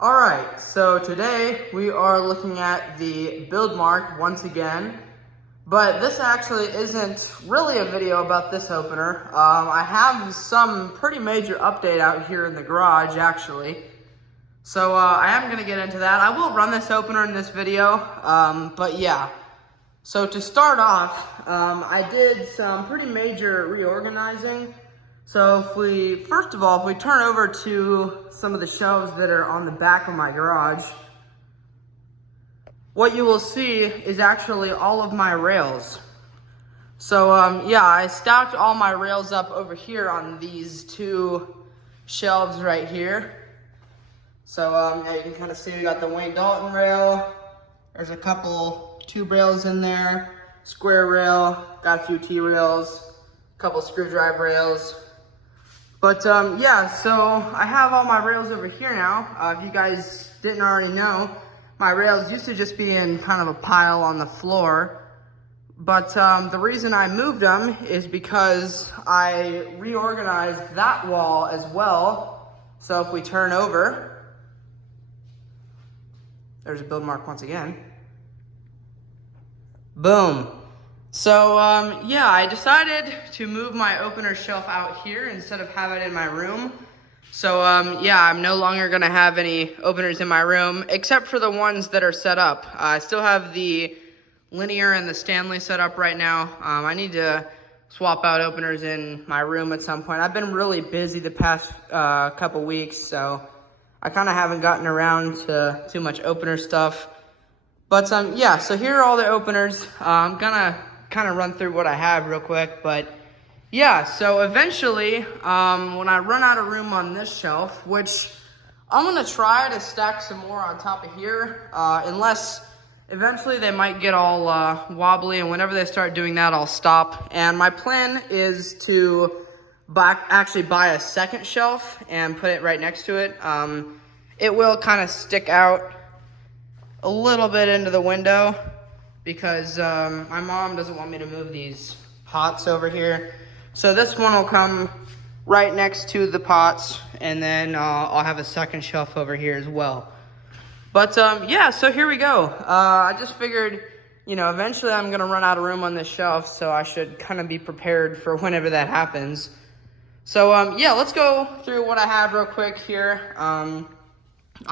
Alright, so today we are looking at the build mark once again, but this actually isn't really a video about this opener. I have some pretty major update out here in the garage actually, so I am going to get into that. I will run this opener in this video, but yeah. So to start off, I did some pretty major reorganizing. So first of all, if we turn over to some of the shelves that are on the back of my garage, what you will see is actually all of my rails. So yeah, I stacked all my rails up over here on these two shelves right here. So yeah, you can kind of see we got the Wayne Dalton rail. There's a couple tube rails in there, square rail, got a few T-rails, a couple screwdriver rails. But yeah, so I have all my rails over here now. If you guys didn't already know, my rails used to just be in kind of a pile on the floor. But the reason I moved them is because I reorganized that wall as well. So if we turn over, there's a build mark once again. Boom. So yeah, I decided to move my opener shelf out here instead of have it in my room. So yeah, I'm no longer gonna have any openers in my room except for the ones that are set up. I still have the Linear and the Stanley set up right now. I need to swap out openers in my room at some point. I've been really busy the past couple weeks, so I kind of haven't gotten around to too much opener stuff. But yeah, so here are all the openers. I'm gonna kind of run through what I have real quick, but yeah, so eventually, when I run out of room on this shelf, which I'm gonna try to stack some more on top of here, unless eventually they might get all wobbly, and whenever they start doing that, I'll stop. And my plan is to actually buy a second shelf and put it right next to it. It will kind of stick out a little bit into the window because my mom doesn't want me to move these pots over here. So this one will come right next to the pots, and then I'll have a second shelf over here as well. But yeah, so here we go. I just figured, you know, eventually I'm gonna run out of room on this shelf, so I should kind of be prepared for whenever that happens. So yeah, let's go through what I have real quick here. On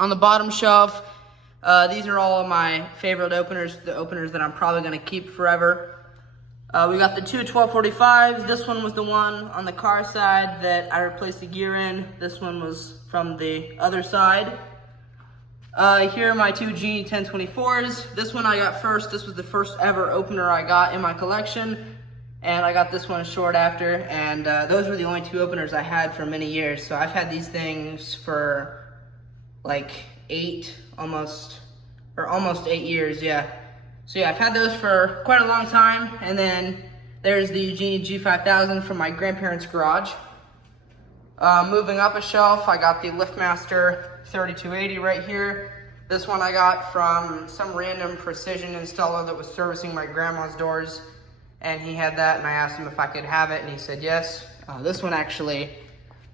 the bottom shelf, these are all of my favorite openers, the openers that I'm probably going to keep forever. We got the two 1245s. This one was the one on the car side that I replaced the gear in. This one was from the other side. Here are my two Genie 1024s. This one I got first. This was the first ever opener I got in my collection. And I got this one short after. And those were the only two openers I had for many years. So I've had these things for like almost 8 years, yeah. So yeah, I've had those for quite a long time. And then there's the Genie G5000 from my grandparents' garage. Moving up a shelf, I got the LiftMaster 3280 right here. This one I got from some random precision installer that was servicing my grandma's doors. And he had that, and I asked him if I could have it, and he said yes. This one actually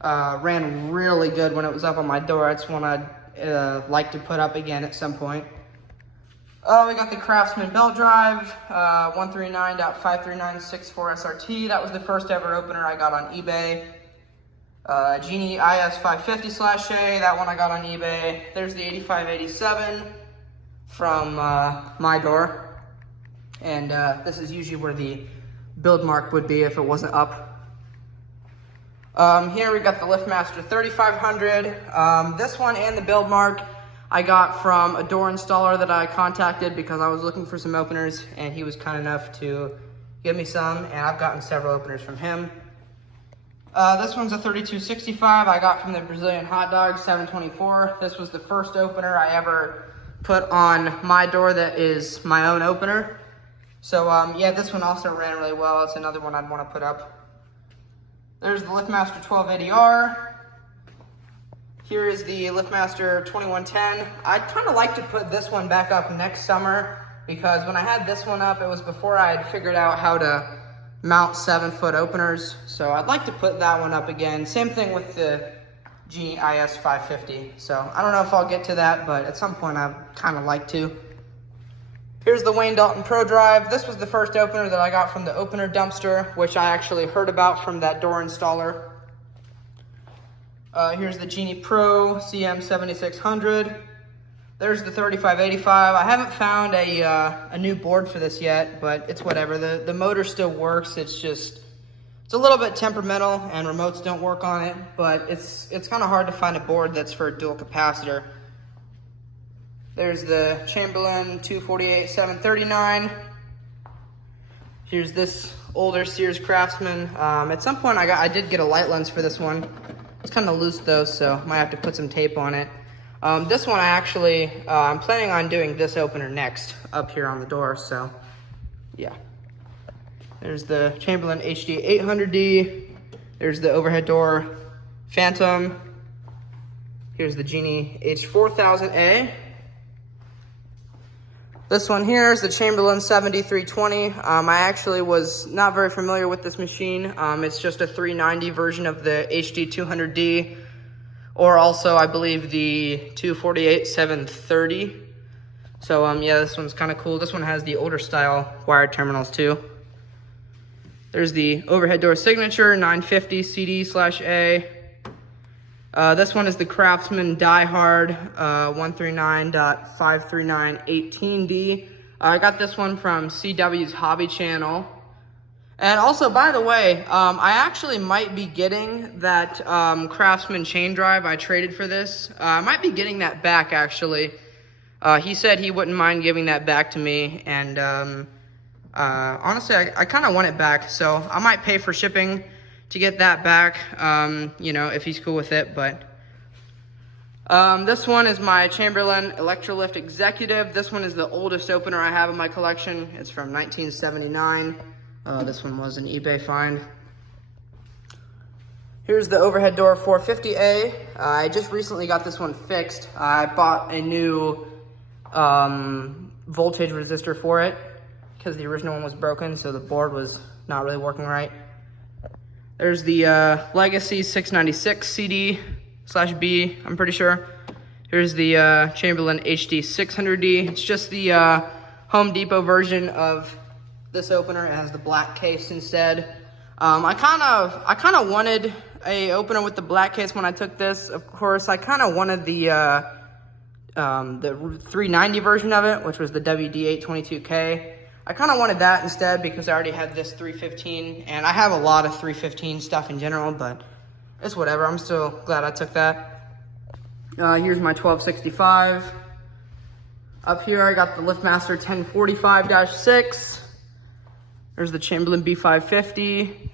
ran really good when it was up on my door. It's one I'd like to put up again at some point. We got the Craftsman belt drive, 139.53964 SRT. That was the first ever opener I got on eBay. Genie IS 550/A, that one I got on eBay. There's the 8587 from my door. And this is usually where the build mark would be if it wasn't up. Here we got the LiftMaster 3500. This one and the build mark I got from a door installer that I contacted because I was looking for some openers, and he was kind enough to give me some, and I've gotten several openers from him. This one's a 3265 I got from the Brazilian Hot Dog 724. This was the first opener I ever put on my door that is my own opener. So yeah, this one also ran really well. It's another one I'd want to put up. There's the LiftMaster 1280R. Here is the LiftMaster 2110. I'd kind of like to put this one back up next summer because when I had this one up, it was before I had figured out how to mount 7-foot openers. So I'd like to put that one up again. Same thing with the Genie IS 550. So I don't know if I'll get to that, but at some point I'd kind of like to. Here's the Wayne Dalton Pro Drive. This was the first opener that I got from the opener dumpster, which I actually heard about from that door installer. Here's the Genie Pro CM7600. There's the 3585. I haven't found a new board for this yet, but it's whatever. The motor still works. It's a little bit temperamental and remotes don't work on it, but it's kind of hard to find a board that's for a dual capacitor. There's the Chamberlain 248 739. Here's this older Sears Craftsman. At some point I did get a light lens for this one. It's kind of loose though, so might have to put some tape on it. This one I'm planning on doing this opener next up here on the door, so yeah. There's the Chamberlain HD 800D. There's the overhead door Phantom. Here's the Genie H4000A. This one here is the Chamberlain 7320. I actually was not very familiar with this machine. It's just a 390 version of the HD 200D, or also I believe the 248 730. So yeah, this one's kind of cool. This one has the older style wired terminals too. There's the overhead door signature 950 CD/A. This one is the Craftsman Die Hard 139.53918D. I got this one from CW's Hobby Channel. And also, by the way, I actually might be getting that Craftsman chain drive I traded for this. I might be getting that back, actually. He said he wouldn't mind giving that back to me, and honestly, I kind of want it back, so I might pay for shipping to get that back, you know, if he's cool with it. But this one is my Chamberlain Electrolift Executive. This one is the oldest opener I have in my collection. It's from 1979. This one was an eBay find. Here's the overhead door 450A. I just recently got this one fixed. I bought a new voltage resistor for it because the original one was broken, so the board was not really working right. There's the Legacy 696 CD/B, I'm pretty sure. Here's the Chamberlain HD 600D. It's just the Home Depot version of this opener. It has the black case instead. I kind of wanted a opener with the black case when I took this. Of course, I kind of wanted the 390 version of it, which was the WD822K. I kind of wanted that instead because I already had this 315, and I have a lot of 315 stuff in general, but it's whatever. I'm still glad I took that. Here's my 1265. Up here, I got the LiftMaster 1045-6. There's the Chamberlain B550,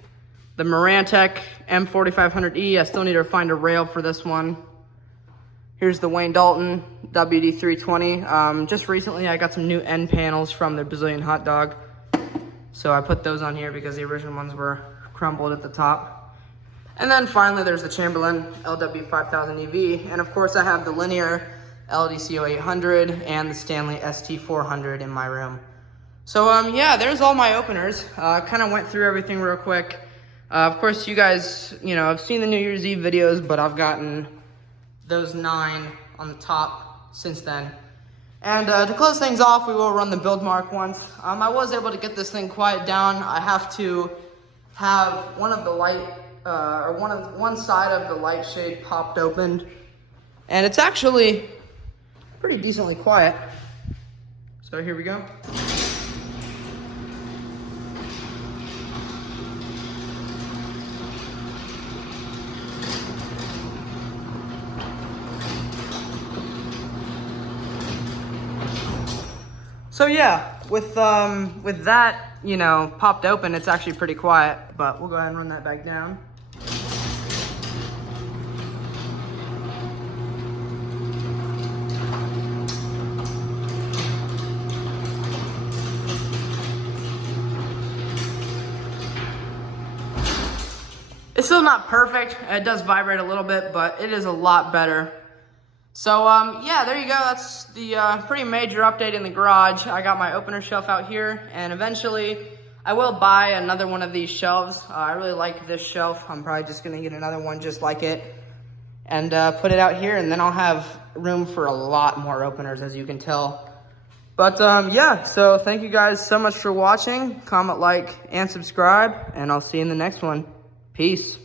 the Marantec M4500E. I still need to find a rail for this one. Here's the Wayne Dalton WD320. Just recently I got some new end panels from the Brazilian hot dog. So I put those on here because the original ones were crumbled at the top. And then finally there's the Chamberlain LW5000EV. And of course I have the Linear LDCO800 and the Stanley ST400 in my room. So yeah, there's all my openers. Kind of went through everything real quick. Of course you guys, you know, I've seen the New Year's Eve videos, but I've gotten those 9 on the top since then. And to close things off, we will run the build mark once. I was able to get this thing quiet down. I have to have one of the light, or one side of the light shade popped open, and it's actually pretty decently quiet. So here we go. So yeah, with that, you know, popped open, it's actually pretty quiet, but we'll go ahead and run that back down. It's still not perfect. It does vibrate a little bit, but it is a lot better. So yeah, there you go. That's the pretty major update in the garage. I got my opener shelf out here, and eventually I will buy another one of these shelves. I really like this shelf. I'm probably just gonna get another one just like it. and put it out here, and then I'll have room for a lot more openers, as you can tell. But yeah, so thank you guys so much for watching. Comment, like, and subscribe, and I'll see you in the next one. Peace.